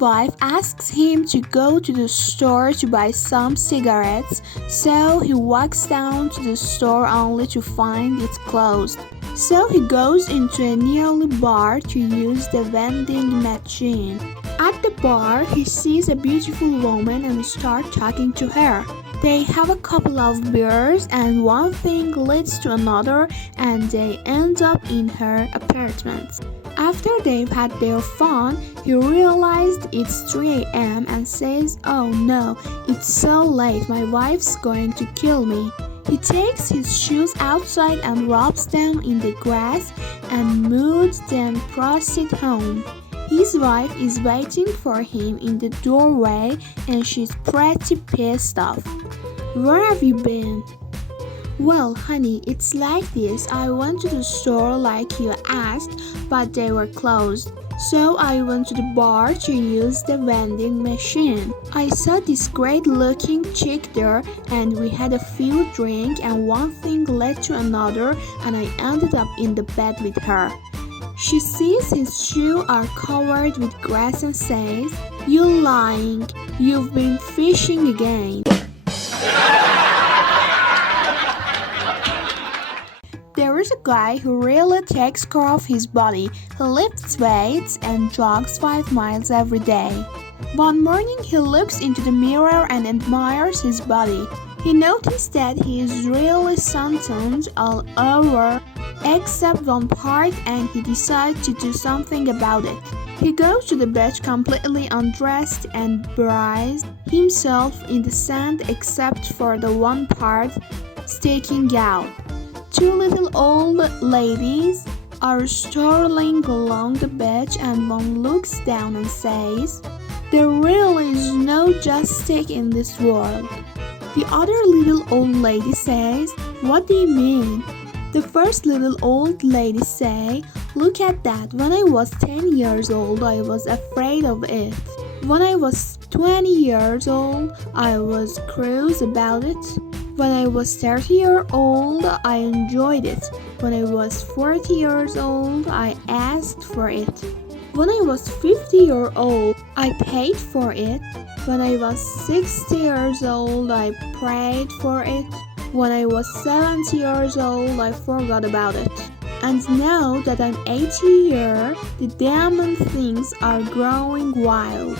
wife asks him to go to the store to buy some cigarettes, so he walks down to the store only to find it closed. So he goes into a nearby bar to use the vending machine. At the bar, he sees a beautiful woman and starts talking to her. They have a couple of beers and one thing leads to another and they end up in her apartment. After they've had their fun, he realized it's 3 a.m. and says, "Oh no, it's so late, my wife's going to kill me." He takes his shoes outside and rubs them in the grass and moves them proceed home. His wife is waiting for him in the doorway and she's pretty pissed off. "Where have you been?" "Well, honey, it's like this. I went to the store like you asked, but they were closed. So I went to the bar to use the vending machine. I saw this great looking chick there and we had a few drinks and one thing led to another and I ended up in the bed with her." She sees his shoes are covered with grass and says, "You lying, you've been fishing again." There is a guy who really takes care of his body. He lifts weights and jogs 5 miles every day. One morning he looks into the mirror and admires his body. He noticed that he is really sunburned all over except one part and he decides to do something about it. He goes to the beach completely undressed and buries himself in the sand except for the one part sticking out. 2 little old ladies are strolling along the beach and one looks down and says, "There really is no justice in this world." The other little old lady says, "What do you mean?" The first little old lady say, "Look at that. When I was 10 years old, I was afraid of it. When I was 20 years old, I was curious about it. When I was 30 years old, I enjoyed it. When I was 40 years old, I asked for it. When I was 50 years old, I paid for it. When I was 60 years old, I prayed for it. When I was 70 years old, I forgot about it. And now that I'm 80 years, the damn things are growing wild."